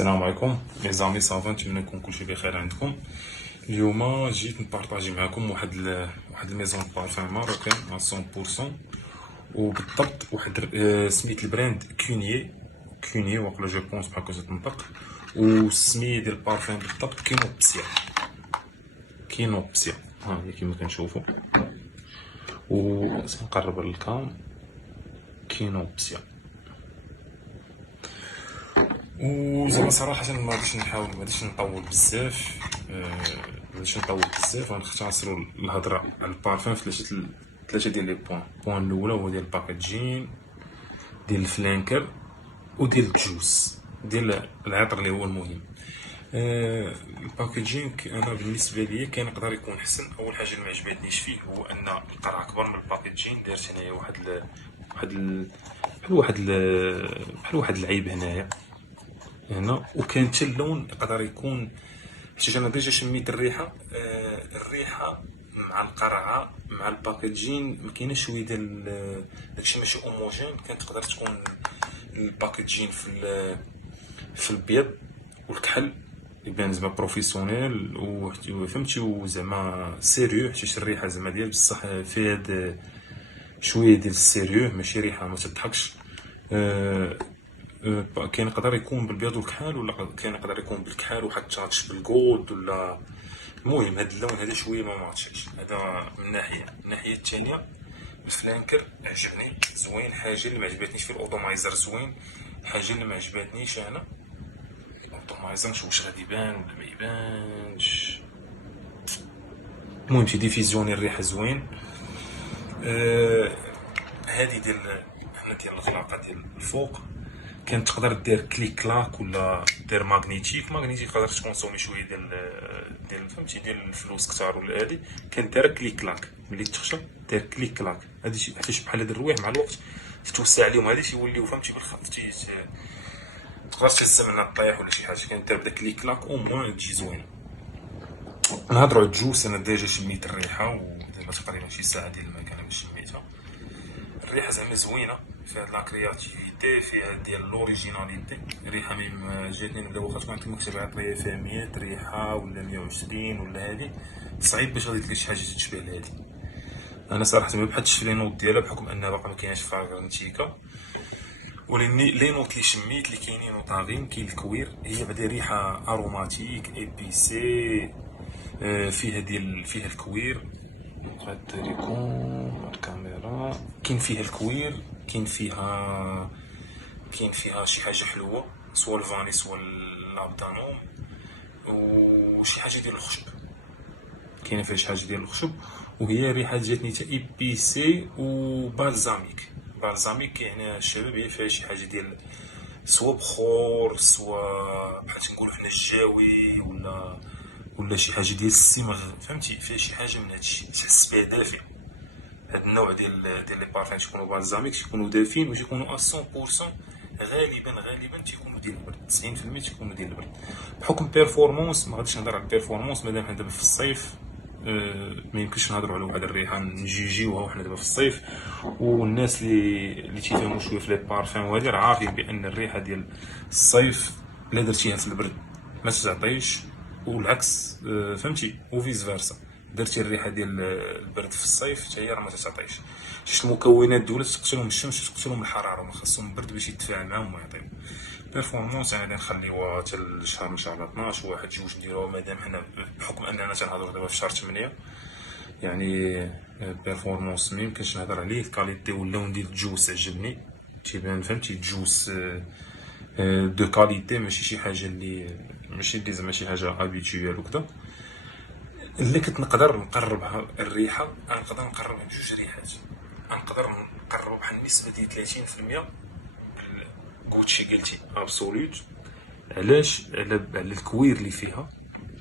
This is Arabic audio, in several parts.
السلام عليكم لي زامي صافا، نتمنى يكون كلشي بخير عندكم. اليوم جيت نبارطاجي معكم واحد الميزون بارفان ماروكان 100%، وبالضبط واحد سميت البراند كونيي واقيلا جو بونس بحال هكا تنطق، والسميه ديال البارفان بالضبط كينوبسيا. ها هي كيما كنشوفوا، و نقرب للكام. كينوبسيا. وزعما صراحة ما غاديش نطول بزاف، غنختصروا الهضرة على البارفان في ثلاثة ديال لي بوان الأولى هو ديال الباكاجين، ديال الفلانكر، وديال الجوس ديال العطر اللي هو المهم. الباكاجين انا بالنسبه ليا كان يقدر يكون احسن. اول حاجه اللي ما عجبتنيش فيه هو ان القرعه اكبر من الباكاجين، دارت هنايا بحال واحد العيب هنايا هنا. وكان حتى اللون يقدر يكون، حيت انا ديجا شميت الريحه، الريحه مع القرعه مع الباكاجين ما كايناش شويه ديال داكشي ماشي اوموجين. كانت تقدر تكون الباكاجين في البيض والكحل يبان زعما بروفيسيونيل وفهمتي وزعما سيريو، حيت الريحه زعما ديال بصح فيها هاد شويه ديال السيريو، ماشي ريحه ما تضحكش. كاين يقدر يكون بالبيض والكحل، ولا كاين يقدر يكون بالكحل وواحد التاتش بالكود، ولا المهم هاد اللون هذا شويه ما معطيش. هذا من الناحيه الثانيه الفلانكر عجبني زوين. حاجه اللي ما عجبتنيش في الاوتومايزر زوين، حاجه اللي ما عجبتنيش انا الاوتومايزر واش غادي يبان ولا ما يبانش. المهم ديفيزيوني الريحه زوين. هذه ديال الغلاقه ديال الفوق كانت تقدر دير كليك كلاك ولا دير ماغنيتيك تقدر تكونسومي شويه ديال فهمتي ديال الفلوس كثار، ولا هادي كانت دايره كليك كلاك. ملي تخشى دير كليك كلاك، هادي حيت بحال هاد الروايح مع الوقت تتوسع عليهم، هادي تيوليو فهمتي بالخف تقدر تحس منها طيح ولا شي حاجه. كانت دير بدا كليك كلاك او موان تجي زوينه. نهضروا على الجوس، انا ديجا شميت الريحه ودابا تقريبا شي ساعه ديال المكان باش شميتها. الريحه زعما زوينه، فيها لا كرياتيفيتي، فيها ديال لوريجيناليتي. الريحه ميم جاتني نبدا واخا تكون كيما مكتوب عطريه فيها 100 ريحه ولا 120 ولا هادي، صعيب باش غادي تلقى شي حاجه تشبه لهادي. انا صراحه ما بحثتش في لي نوت ديالها بحكم انها باقا ما كايناش فراغنتيكا، ولكن لي نوت اللي شميت اللي كاينين وطاغين كاين الكوير. هي بعدا ريحه اروماتيك ايبيسي، فيها الكوير. نقاد لكم الكاميرا، كاين فيها الكوير، كاين فيها شي حاجه حلوه، سوا الفاني سوا اللابدانوم، وشي حاجه ديال الخشب. كاينه فيها شي حاجه ديال الخشب، وهي ريحه جاتني حتى ايبيسي وبالزاميك. يعني الشباب هي فيها شي حاجه ديال سوا بخور سوا بحال تنقولوا حنا الجاوي ولا شي حاجه ديال السمغ، فهمتي فيها شي حاجه من هادشي تحس بها دافئ. هاد النوع ديال لي بارفان تيكونوا بالزاميك تيكونوا دافين وتيكونوا 100% غالبا تيكونوا ديال البرد، 90% تيكونوا ديال البرد. بحكم بيرفورمانس ما غاديش نهضر على البيرفورمانس مادام حنا دابا في الصيف، ما يمكنش نهضروا على واحد الريحه نجيوها وحنا دابا في الصيف. والناس اللي تيفهموا شويه في لي بارفان وهادي راه عارفين بان الريحه ديال الصيف الا درتيها في البرد ما تعطيش، والعكس فهمتي وفيس فيرسا. درتي الريحه ديال البرد في الصيف حتى هي راه ما تعطيش. شي المكونات دولة تقتلهم الشمس تقتلهم الحراره، وما خاصهم البرد باش يتفاعل معاهم وما يعطيو بيرفورمانس. يعني نخليوها حتى الشهر من شهر 12 واحد جوج نديروها، مادام حنا بحكم اننا تنهضروا دابا في شهر 8 يعني بيرفورمانس ميمكنش نهضر عليه. الكاليتي واللون ديال الجوس عجبني، تيبان فهمتي الجوس دو كاليتي، ماشي شي حاجه اللي زعما شي حاجه ابيتويال وكذا. اللي كنت نقدر نقربها الريحه، نقدر نقربها بجوج ريحات. نقدر نقرب بواحد النسبه ديال 30% بالغوتشي قلتي ابسولوت. علاش؟ على الكوير اللي فيها.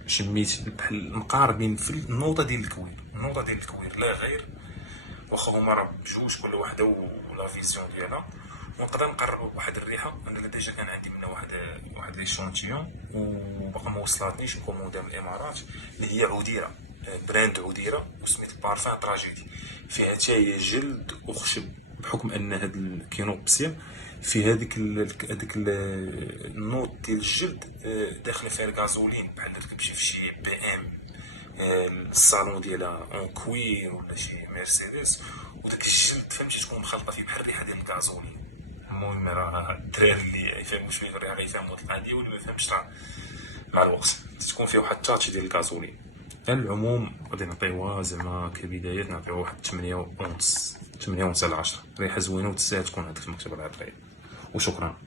شميت بحال مقاربين في النوطه ديال الكوير، لا غير، واخا هما راه بجوج كل وحده ولا فيزيون ديالها. ونقدر نقرب واحد الريحه انا ديجا كان عندي منها واحد لي شونتيون وباقا ما وصلاتنيش، مكوموندها من الامارات، اللي هي عوديره، براند عوديره، وسميت البارفان تراجيدي. فيها حتى هي جلد وخشب، بحكم ان هاد الكينوبسيا في هذيك النوط ديال الجلد داخله فيها الغازولين، بحال تمشي في شي بي ام الصالون ديالها اون كوير ولا شي مرسيدس، وداك الجلد فهمتي تكون مخلطه فيه بحال الريحه ديال الغازولين. المهم راه الدراري اللي يفهموا شويه في الريحه غيفهموا القضيه، واللي ما يفهمش راه مع الوقت تكون فيه واحد التاتش ديال الغازولين. على العموم غادي نعطيوها زعما كبدايه، نعطيوها واحد 8 ونص، 8 ونص على 10. ريحه زوينه وتستاهل تكون عندك في المكتبه العطريه. وشكرا.